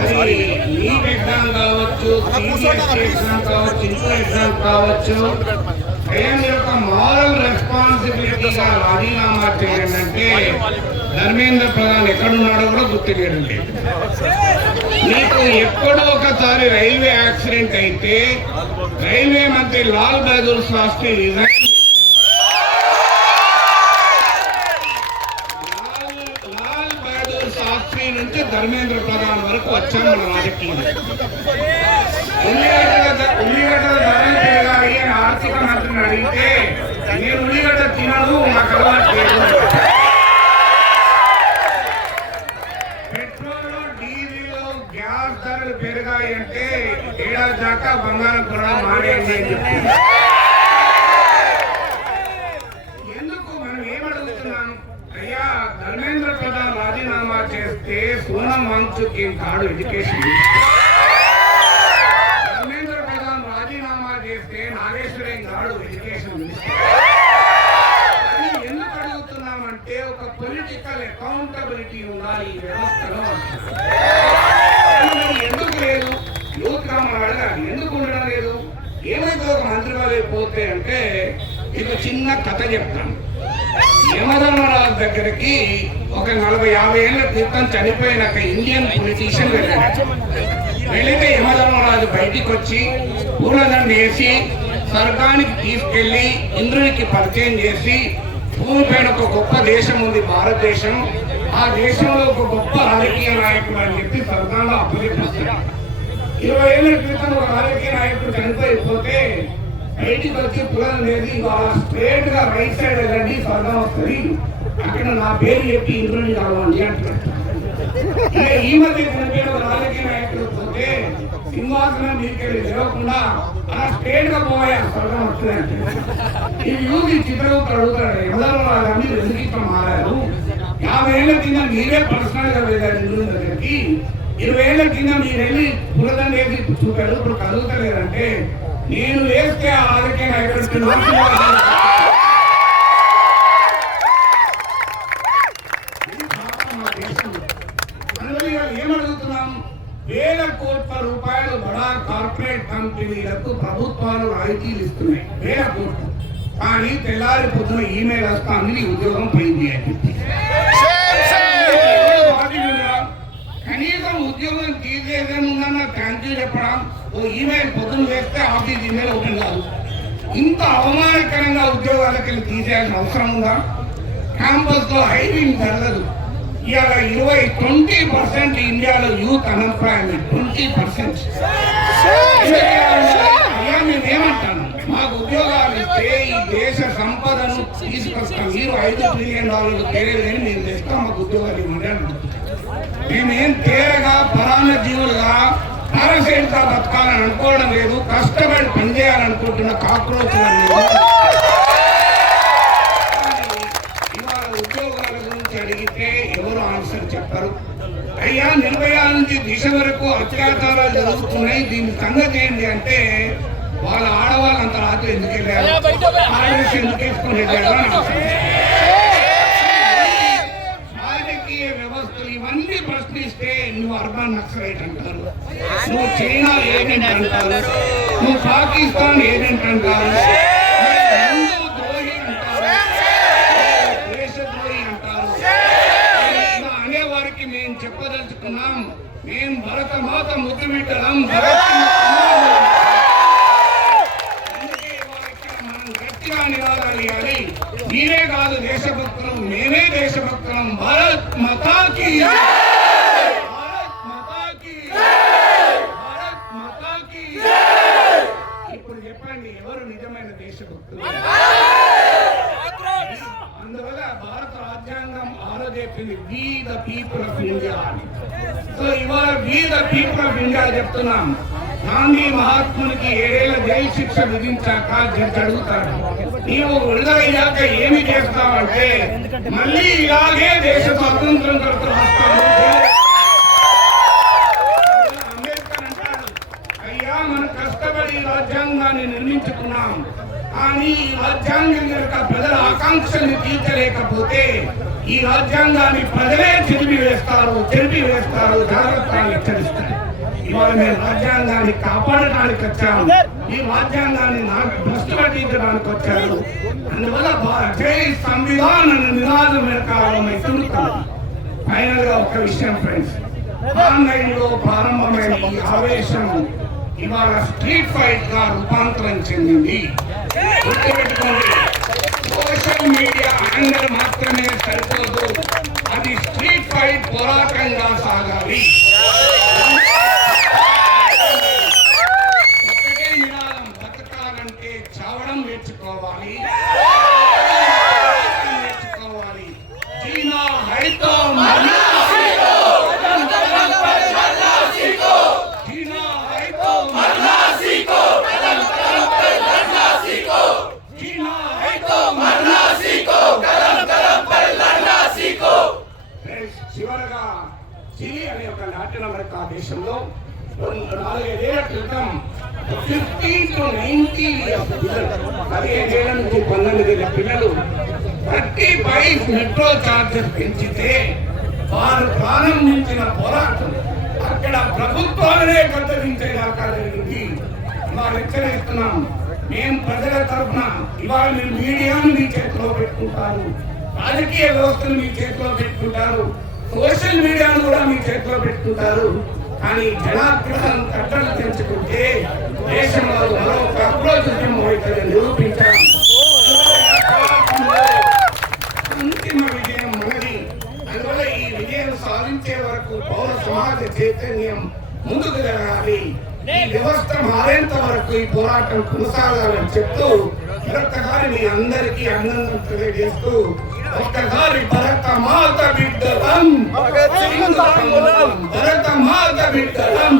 అది NEET exam కావచ్చు, CBSE exam కావచ్చు, ఇంకో ఎగ్జామ్ కావచ్చు, ఏం యొక్క మారల్ రెస్పాన్సిబిలిటీగా రాజీనామా చేయండి అంటే ధర్మేంద్ర ప్రధాన్ ఎక్కడున్నాడో కూడా గుర్తులేడండి. మీకు ఎక్కడో ఒకసారి రైల్వే యాక్సిడెంట్ అయితే రైల్వే మంత్రి లాల్ బహదూర్ శాస్త్రి రిజైన్ లాల్ బహదూర్ శాస్త్రి నుంచి ధర్మేంద్ర ప్రధాన్ వరకు వచ్చాం మన రాజకీయం. ఉల్లిగడ్డల ధరలు పెరగాలి అని ఆర్థిక మంత్రిని అడిగితే నేను ఉల్లిగడ్డ తినను, నాకు అలవాటు లేదు. పెట్రోల్, డీజిల్, గ్యాస్ ధరలు పెరిగాయి అంటే ఏడాది దాకా బంగారం కొనడం మానేయండి అని చెప్పింది. ఎందుకు మనం ఏమడుగుతున్నాం? అయ్యా ధర్మేంద్ర ప్రధాన్ రాజీనామా చేస్తే సోనం వాంగ్చుక్ ఏం కాడు ఎడ్యుకేషన్, ధర్మేంద్ర ప్రధాన్ రాజీనామా చేస్తే నాగేశ్వరం కాడు ఎడ్యుకేషన్ మినిస్టర్. ఎందుకు అడుగుతున్నామంటే ఒక పొలిటికల్ అకౌంటబిలిటీ ఉండాలి ఈ వ్యవస్థలో. ఎందుకు లేదు? యూత్ గా మనం అడగాలి, ఎందుకు ఉండడం లేదు? ఏమైతే ఒక మంత్రి వాళ్ళు పోతే అంటే ఇది చిన్న కథ చెప్తాను. యమధర్మరాజు దగ్గరికి ఒక 40-50 ఏళ్ల క్రితం చనిపోయిన ఒక ఇండియన్ పొలిటీషియన్ వెళ్ళాడు. వెళితే యమధర్మరాజు బయటికి వచ్చి పూలదండ వేసి స్వర్గానికి తీసుకెళ్లి ఇంద్రునికి పరిచయం చేసి, భూమిపైన ఒక గొప్ప దేశం ఉంది భారతదేశం, ఆ దేశంలో ఒక గొప్ప రాజకీయ నాయకుడు అని చెప్పి స్వర్గంలో అప్పచెప్పిస్తాడు. 20 ఏళ్ల క్రితం ఒక రాజకీయ నాయకుడు చనిపోయిపోతే బయటికి వచ్చి పులం లేదు, స్ట్రేట్ గా రైట్ సైడ్ వెళ్ళండి స్వర్గం వస్తుంది, అక్కడ నా పేరు చెప్పి ఇంద్రుని కలవండి అంటాడు. ఈ మధ్య చనిపోయిన ఒక రాజకీయ నాయకుడు పోతే సింహాసనం మీకెళ్ళి లేవకుండా అలా స్ట్రేట్ గా పోయా స్వర్గం వస్తుంది అంటే ఈ యూత్ చిత్రగుప్త అడుగుతాడు, ఎవరు మీరు ఎందుకు ఇట్లా మారారు? 50 ఏళ్ల కింద మీరే పర్సనల్ గా వెళ్ళారు ఇంద్రుని దగ్గరికి, 20 ఏళ్ల కింద మీరు వెళ్ళి పులదండ వేసి చూపారు, ఇప్పుడు కదులుతలేదంటే నేను వేస్తే ఆ రాజకీయ నాయకుడు ఏమడుగుతున్నాం? వేల కోట్ల రూపాయలు బడా కార్పొరేట్ కంపెనీలకు ప్రభుత్వాలు రాయితీలు ఇస్తున్నాయి, వేల కోట్లు. కానీ తెల్లారి పొద్దున ఈమెయిల్ వస్తా అన్ని ఉద్యోగం పోయింది అని చెప్పి కనీసం ఉద్యోగం తీసేదని ఉందన్న థ్యాంక్ యూ చెప్పడం, ఓ ఈమెయిల్ పొద్దున వేస్తే ఆఫీస్ ఈమెయిల్ ఓపెన్ కాదు. ఇంత అవమానకరంగా ఉద్యోగాలకు వెళ్ళి తీసేయాల్సిన అవసరం ఉందా? క్యాంపస్ లో హైరింగ్ జరగదు. ఇవాళ 20% ఇండియాలో యూత్ అన్ఎంప్లాయ్మెంట్ 20%. అయ్యా మేమేమంటాను, మాకు ఉద్యోగాలు ఇస్తే ఈ దేశ సంపదను తీసుకొస్తాం, మీరు $5 ట్రిలియన్ తేలేదని మీరు తెస్తాం, మాకు ఉద్యోగాలు ఇవ్వండి అంటున్నాం. మేమేం తేరగా పరాన్న జీవులుగా పారసైట్ గా బతకాలని అనుకోవడం లేదు, కష్టపడి పనిచేయాలనుకుంటున్న కాక్రోచ్ ఇవాళ ఉద్యోగాల గురించి అడిగితే ఎవరు ఆన్సర్ చెప్పరు. అయ్యా నిర్భయ నుంచి దిశ వరకు అత్యాచారాలు జరుగుతున్నాయి, దీని సంగతి ఏంటి అంటే వాళ్ళ ఆడవాళ్ళు అంత రాత్రి ఎందుకు వెళ్ళారు, ఎందుకు వేసుకొని వెళ్ళారు అని రాజకీయ వ్యవస్థలు ఇవన్నీ ప్రశ్నిస్తే నువ్వు అర్బన్ నక్సలైట్ అంటారు, నువ్వు చైనా ఏజెంట్ అంటారు, నువ్వు పాకిస్తాన్ ఏజెంట్ అంటారు, ద్రోహి అంటారు, దేశద్రోహి అంటారు. అనేవారికి మేము చెప్పదలుచుకున్నాం, మేము భరత మాత ముద్దు బిడ్డలం, మనం గట్టిగా నివాళాలు ఇవ్వాలి. మీరే కాదు దేశభక్తులం, మేమే దేశభక్తులం. భారత్ మాతాకి ఇప్పుడు చెప్పండి ఎవరు నిజమైన దేశభక్తులు? అందువల్ల భారత రాజ్యాంగం చెప్పింది we the people of India. So ఇవాళ we the people of India చెప్తున్నాం. గాంధీ మహాత్మునికి 7 ఏళ్ల జైలు శిక్ష విధించాక జడ్జి అడుగుతాడు, నీవు విడుదలయ్యాక ఏమి చేస్తావంటే మళ్ళీ ఇలాగే దేశ స్వాతంత్రం కొరకు వస్తాము. అంబేద్కర్ అంటాడు, అయ్యా మనం కష్టపడి రాజ్యాంగాన్ని నిర్మించుకున్నాం, కానీ ఈ రాజ్యాంగం కనుక ప్రజల ఆకాంక్షల్ని తీర్చలేకపోతే ఈ రాజ్యాంగాన్ని ప్రజలే చెరిపి వేస్తారు, జాగ్రత్తలు హెచ్చరిస్తారు. ఇవాళ మేము రాజ్యాంగాన్ని కాపాడటానికి వచ్చాము, ఈ రాజ్యాంగాన్ని భ్రష్టు పట్టించడానికి వచ్చారు. అందువల్ల జై సంవిధాన నినాదం వెనకాలని తిరుగుతాం. ఫైనల్ గా ఒక విషయం ఫ్రెండ్స్, ఆన్లైన్ లో ప్రారంభమైన ఈ ఆవేశం ఇవాళ స్ట్రీట్ ఫైట్ గా రూపాంతరం చెందింది. గుర్తుపెట్టుకోండి, సోషల్ మీడియా యాంగిల్ మాత్రమే సరిపోదు, అది స్ట్రీట్ ఫైట్ పోరాటంగా సాగాలి. ఒకటే నినాదం, బతకాలంటే చావడం నేర్చుకోవాలి. జీనా హైతో మరనా సీఖో, జీనా హైతో మరనా సీఖో, కదం కదం పై లడ్నా సీఖో, జీనా హైతో మరనా సీఖో, కదం కదం పై లడ్నా సీఖో. చివరగా చిలీ అనే ఒక లాటిన్ అమెరికా దేశంలో 4-5 ఏళ్ల క్రితం 15 to 19 years పిల్లలు, 15 ఏళ్ల నుంచి 12 ఏళ్ల పిల్లలు 35 మెట్రో చార్జెస్ పెంచితే వారు ప్రారంభించిన పోరాటం అక్కడ ప్రభుత్వాలనే గద్దరించేదాకా జరిగింది. ఇవాళ హెచ్చరిస్తున్నాం, మేము ప్రజల తరఫున ఇవాళ మీరు మీడియాను మీ చేతిలో పెట్టుకుంటారు, రాజకీయ వ్యవస్థను మీ చేతిలో పెట్టుకుంటారు, సోషల్ మీడియాను కూడా మీ చేతిలో పెట్టుకుంటారు. కానీ జనాగ్రహం కట్టలు తెంచుకుంటే దేశంలో మరో ప్రకృతి అవుతుంది నిరూపించాం. అంతిమ విజయం మనది. అందువల్ల ఈ విజయం సాధించే వరకు పౌర సమాజ చైతన్యం ముందుకు జరగాలి. ఈ వ్యవస్థ మారేంత వరకు ఈ పోరాటం కొనసాగాలని చెప్తూ మరొకసారి మీ అందరికీ అభినందనలు తెలియజేస్తూ ఒక్కసారి భరత మాత బిడ్డలం, భరత మాత బిడ్డలం.